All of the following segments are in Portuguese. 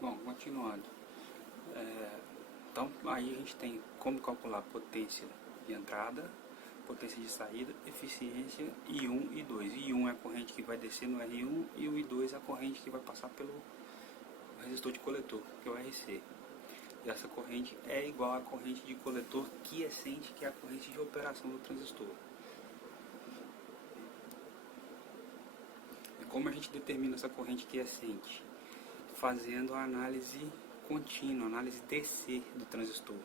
Bom, continuando. Então, aí a gente tem como calcular potência de entrada, potência de saída, eficiência I1 e I2. I1 é a corrente que vai descer no R1 e o I2 é a corrente que vai passar pelo resistor de coletor, que é o RC. E essa corrente é igual à corrente de coletor quiescente, que é a corrente de operação do transistor. E como a gente determina essa corrente quiescente? Fazendo a análise contínua, análise DC do transistor.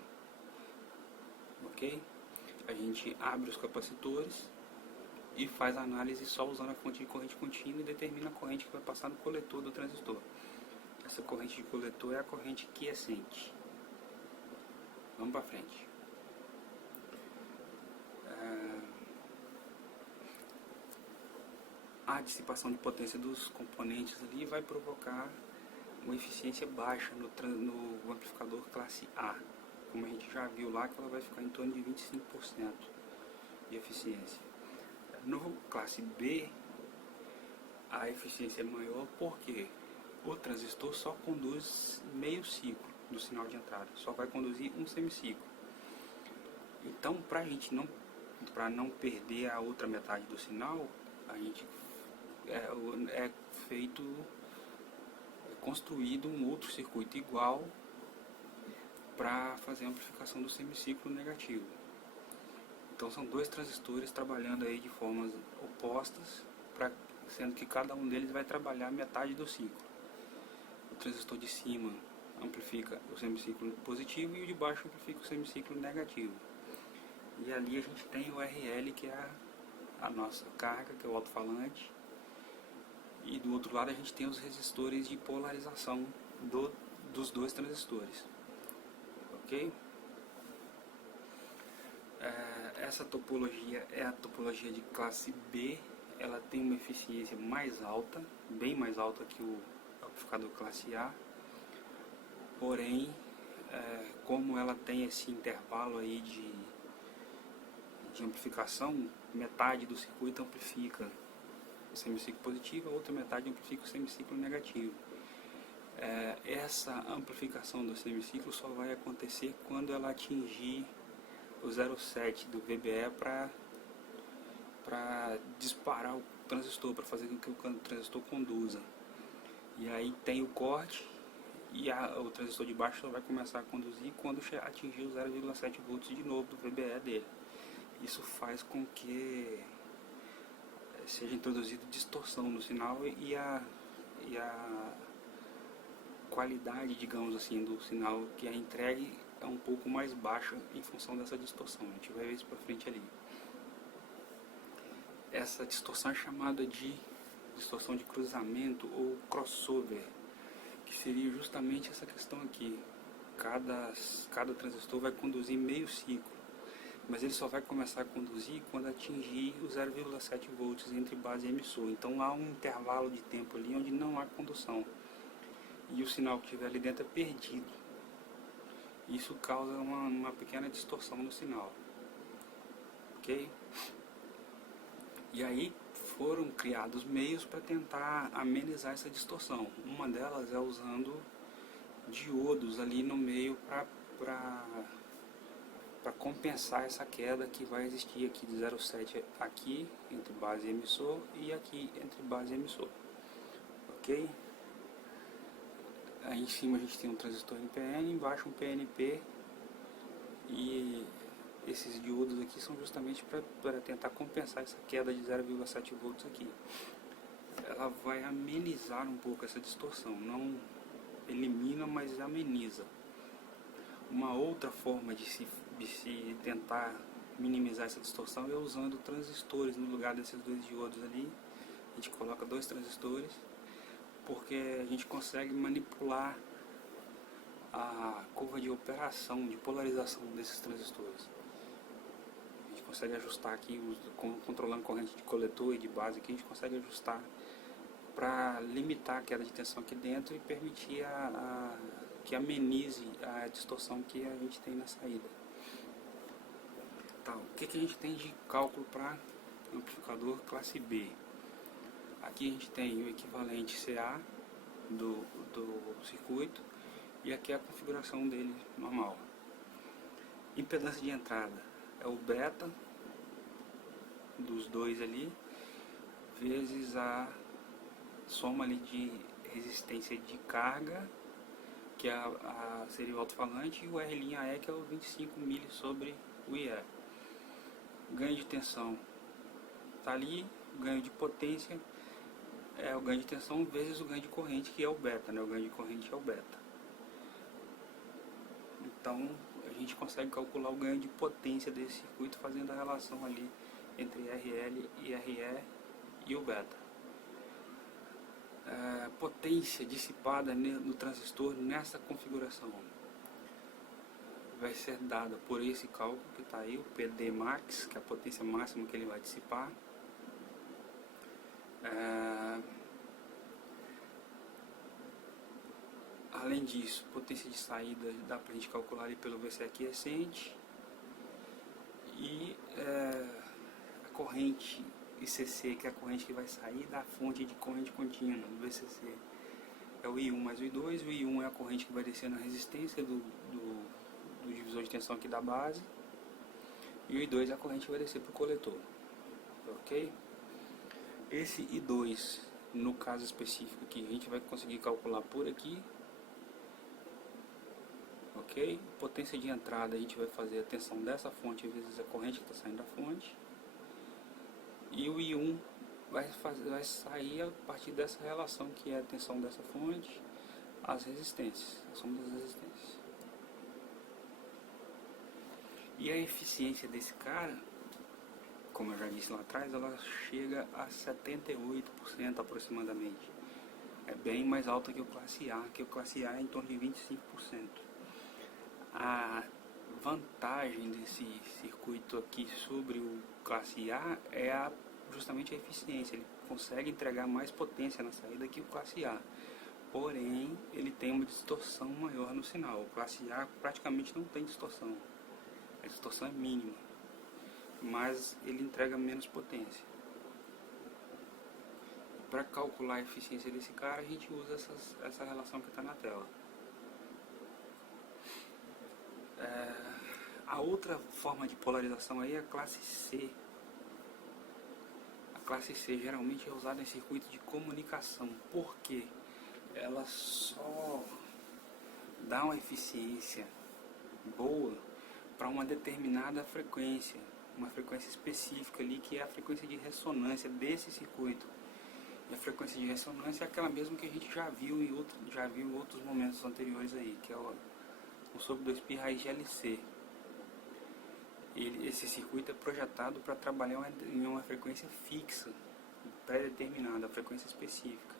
Ok? A gente abre os capacitores e faz a análise só usando a fonte de corrente contínua e determina a corrente que vai passar no coletor do transistor. Essa corrente de coletor é a corrente quiescente. Vamos para frente. A dissipação de potência dos componentes ali vai provocar uma eficiência baixa no amplificador classe A. Como a gente já viu lá, que ela vai ficar em torno de 25% de eficiência. No classe B, a eficiência é maior porque o transistor só conduz meio ciclo do sinal de entrada, só vai conduzir um semiciclo. Então, para não perder a outra metade do sinal, a gente construído um outro circuito igual para fazer a amplificação do semiciclo negativo. Então são dois transistores trabalhando aí de formas opostas, sendo que cada um deles vai trabalhar metade do ciclo. O transistor de cima amplifica o semiciclo positivo e o de baixo amplifica o semiciclo negativo. E ali a gente tem o RL, que é a nossa carga, que é o alto-falante. E do outro lado a gente tem os resistores de polarização dos dois transistores. Ok? Essa topologia é a topologia de classe B. Ela tem uma eficiência mais alta, bem mais alta que o amplificador classe A. Porém, como ela tem esse intervalo aí de amplificação, metade do circuito amplifica o semiciclo positivo, a outra metade amplifica o semiciclo negativo. Essa amplificação do semiciclo só vai acontecer quando ela atingir o 0,7 do VBE para disparar o transistor, para fazer com que o transistor conduza. E aí tem o corte e o transistor de baixo só vai começar a conduzir quando atingir os 0,7 volts de novo do VBE dele. Isso faz com que seja introduzida distorção no sinal e a qualidade, digamos assim, do sinal que é entregue é um pouco mais baixa em função dessa distorção. A gente vai ver isso para frente ali. Essa distorção é chamada de distorção de cruzamento ou crossover, que seria justamente essa questão aqui. Cada transistor vai conduzir meio ciclo, mas ele só vai começar a conduzir quando atingir os 0,7 volts entre base e emissor. Então há um intervalo de tempo ali onde não há condução e o sinal que estiver ali dentro é perdido. Isso causa uma pequena distorção no sinal. Ok? E aí foram criados meios para tentar amenizar essa distorção. Uma delas é usando diodos ali no meio para compensar essa queda que vai existir aqui de 0,7 aqui entre base e emissor e aqui entre base e emissor. Ok? Aí em cima a gente tem um transistor NPN, embaixo um PNP, e esses diodos aqui são justamente para tentar compensar essa queda de 0,7 volts aqui. Ela vai amenizar um pouco essa distorção, não elimina, mas ameniza. Uma outra forma de se tentar minimizar essa distorção é usando transistores no lugar desses dois diodos ali. A gente coloca dois transistores, porque a gente consegue manipular a curva de operação, de polarização desses transistores. A gente consegue ajustar aqui, controlando corrente de coletor e de base, aqui a gente consegue ajustar para limitar a queda de tensão aqui dentro e permitir que amenize a distorção que a gente tem na saída. Tá, o que a gente tem de cálculo para amplificador classe B? Aqui a gente tem o equivalente CA do circuito, e aqui é a configuração dele normal. Impedância de entrada é o beta dos dois ali, vezes a soma ali de resistência de carga, que é seria o alto-falante, e o R''E, que é o 25 mili sobre o IE. Ganho de tensão está ali, ganho de potência é o ganho de tensão vezes o ganho de corrente, que é o beta, né? O ganho de corrente é o beta. Então a gente consegue calcular o ganho de potência desse circuito fazendo a relação ali entre RL e RE e o beta. Potência dissipada no transistor nessa configuração vai ser dada por esse cálculo que está aí, o PD max, que é a potência máxima que ele vai dissipar. Além disso, potência de saída dá para a gente calcular ali pelo VC aquiescente, e a corrente ICC, que é a corrente que vai sair da fonte de corrente contínua do VCC, é o I1 mais o I2. O I1 é a corrente que vai descer na resistência do divisor de tensão aqui da base, e o I2 é a corrente que vai descer para o coletor. Ok? Esse I2, no caso específico aqui, a gente vai conseguir calcular por aqui. Ok? Potência de entrada, a gente vai fazer a tensão dessa fonte vezes a corrente que está saindo da fonte. E o I1 vai sair a partir dessa relação, que é a tensão dessa fonte, as resistências, a soma das resistências. E a eficiência desse cara, como eu já disse lá atrás, ela chega a 78% aproximadamente. É bem mais alta que o classe A, que o classe A é em torno de 25%. A vantagem desse circuito aqui sobre o classe A é justamente a eficiência. Ele consegue entregar mais potência na saída que o classe A, porém ele tem uma distorção maior no sinal. O classe A praticamente não tem distorção, a distorção é mínima, mas ele entrega menos potência. Para calcular a eficiência desse cara, a gente usa essa relação que está na tela. A outra forma de polarização aí é a classe C. A classe C geralmente é usada em circuito de comunicação, porque ela só dá uma eficiência boa para uma determinada frequência, uma frequência específica ali, que é a frequência de ressonância desse circuito. E a frequência de ressonância é aquela mesma que a gente já viu em outros momentos anteriores aí, que é o sobre 2π raiz de LC. Esse circuito é projetado para trabalhar em uma frequência fixa, pré-determinada, a frequência específica.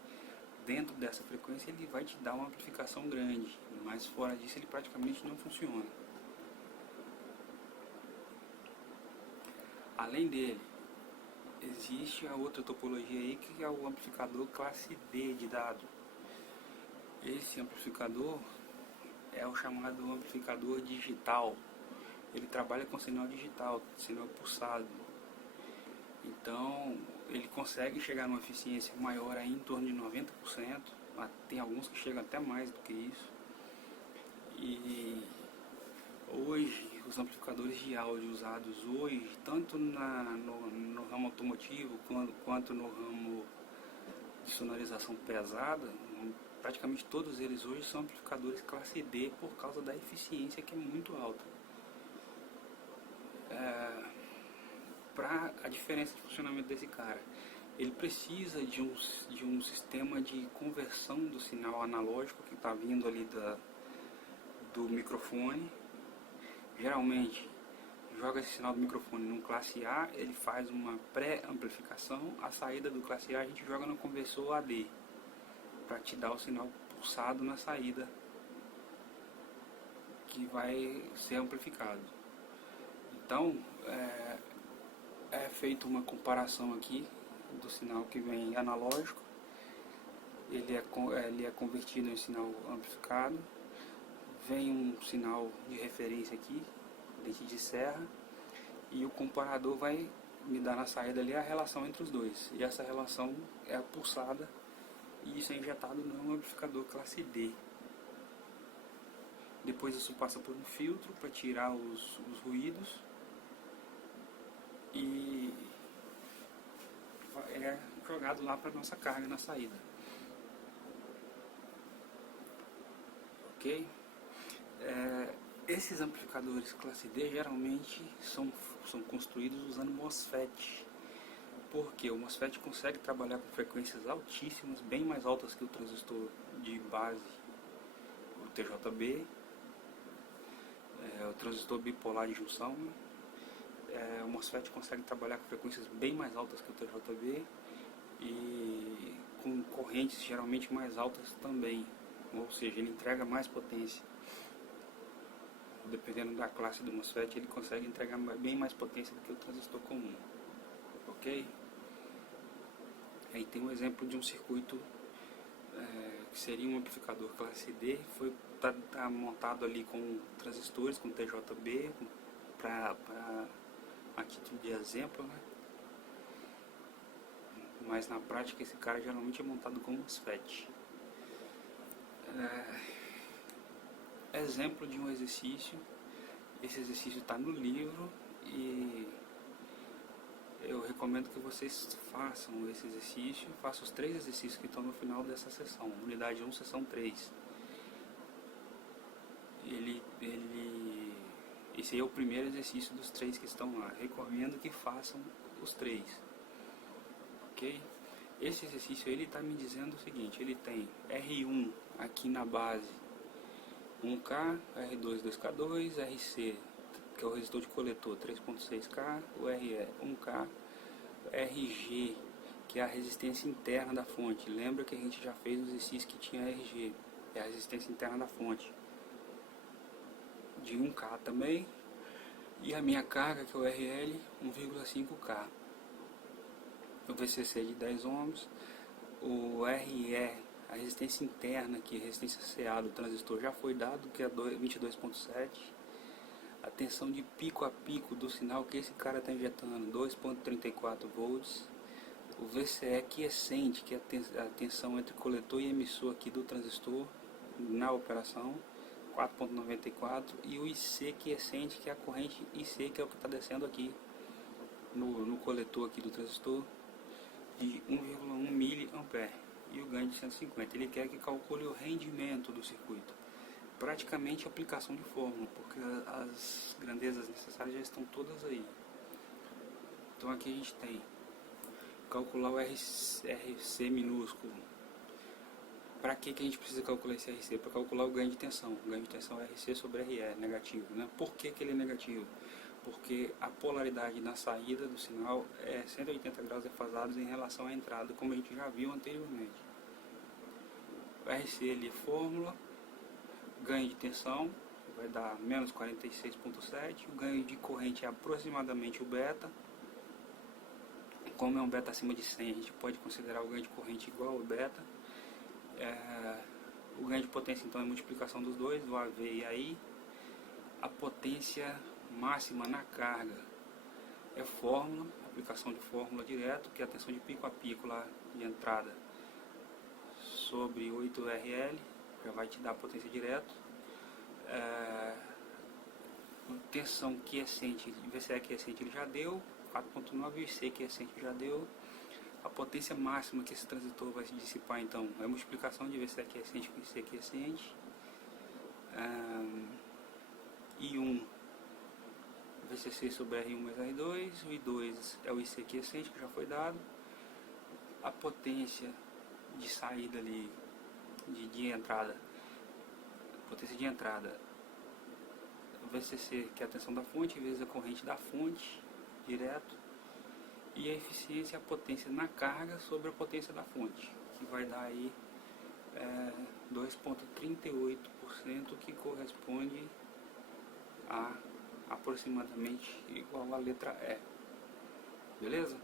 Dentro dessa frequência ele vai te dar uma amplificação grande, mas fora disso ele praticamente não funciona. Além dele, existe a outra topologia aí, que é o amplificador classe D de dado. Esse amplificador é o chamado amplificador digital. Ele trabalha com sinal digital, sinal pulsado. Então ele consegue chegar numa eficiência maior aí, em torno de 90%. Tem alguns que chegam até mais do que isso. E hoje os amplificadores de áudio usados hoje, tanto no ramo automotivo quanto no ramo de sonorização pesada, praticamente todos eles hoje são amplificadores classe D, por causa da eficiência, que é muito alta. Para a diferença de funcionamento desse cara, ele precisa de um sistema de conversão do sinal analógico que está vindo ali do microfone. Geralmente joga esse sinal do microfone num classe A, ele faz uma pré-amplificação. A saída do classe A a gente joga no conversor AD, para te dar o sinal pulsado na saída, que vai ser amplificado. Então é feita uma comparação aqui do sinal que vem analógico, ele é convertido em sinal amplificado, vem um sinal de referência aqui, dente de serra, e o comparador vai me dar na saída ali a relação entre os dois, e essa relação é a pulsada e isso é injetado no amplificador classe D. Depois isso passa por um filtro para tirar os ruídos e é jogado lá para nossa carga na saída. Ok? Esses amplificadores classe D geralmente são construídos usando MOSFET, porque o MOSFET consegue trabalhar com frequências altíssimas, bem mais altas que o transistor de base, o TJB, o transistor bipolar de junção. O MOSFET consegue trabalhar com frequências bem mais altas que o TJB e com correntes geralmente mais altas também, ou seja, ele entrega mais potência. Dependendo da classe do MOSFET, ele consegue entregar bem mais potência do que o transistor comum. Ok? Aí tem um exemplo de um circuito que seria um amplificador classe D, tá montado ali com transistores, com TJB, a título de exemplo, né? Mas na prática esse cara geralmente é montado com MOSFET. Exemplo de um exercício. Esse exercício está no livro e eu recomendo que vocês façam esse exercício. Façam os 3 exercícios que estão no final dessa sessão, unidade 1, sessão 3. Esse aí é o primeiro exercício dos 3 que estão lá. Recomendo que façam os 3. Ok? Esse exercício ele está me dizendo o seguinte: ele tem R1 aqui na base 1K, R2 2K2, RC, que é o resistor de coletor 3.6K, o RE 1K, RG, que é a resistência interna da fonte. Lembra que a gente já fez um exercício que tinha RG, é a resistência interna da fonte, de 1K também, e a minha carga, que é o RL, 1,5K. O VCC de 10 ohms, o RE, a resistência interna, que é a resistência CA do transistor, já foi dado, que é 22.7. A tensão de pico a pico do sinal que esse cara está injetando, 2.34 volts. O VCE quiescente, que é a tensão entre coletor e emissor aqui do transistor na operação, 4.94. E o IC quiescente, que é a corrente IC, que é o que está descendo aqui no coletor aqui do transistor, de 1,1 mA. E o ganho de 150. Ele quer que calcule o rendimento do circuito. Praticamente aplicação de fórmula, porque as grandezas necessárias já estão todas aí. Então aqui a gente tem calcular o RC minúsculo. Para que a gente precisa calcular esse RC? Para calcular o ganho de tensão. O ganho de tensão é RC sobre RE, negativo, né? Por que ele é negativo? Porque a polaridade na saída do sinal é 180 graus defasados em relação à entrada, como a gente já viu anteriormente. O RC ali é fórmula, ganho de tensão vai dar menos 46.7, o ganho de corrente é aproximadamente o beta. Como é um beta acima de 100, a gente pode considerar o ganho de corrente igual ao beta. O ganho de potência então é multiplicação dos dois, do AV e AI. A potência máxima na carga é fórmula, aplicação de fórmula direto, que é a tensão de pico a pico lá de entrada sobre 8RL, já vai te dar a potência direto. Tensão quiescente, VCE quiescente ele já deu, 4.9, e IC quiescente já deu. A potência máxima que esse transistor vai se dissipar então é a multiplicação de VCE quiescente com IC quiescente. I1 VCC sobre R1 mais R2, o I2 é o IC quiescente que já foi dado. A potência de saída ali, de entrada, potência de entrada, VCC, que é a tensão da fonte, vezes a corrente da fonte, direto, e a eficiência, a potência na carga sobre a potência da fonte, que vai dar aí 2,38%, que corresponde a aproximadamente igual à letra E. Beleza?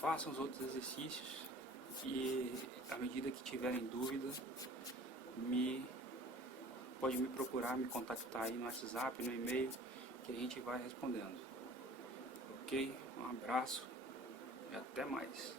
Façam os outros exercícios e à medida que tiverem dúvidas, pode me procurar, me contactar aí no WhatsApp, no e-mail, que a gente vai respondendo. Ok? Um abraço e até mais.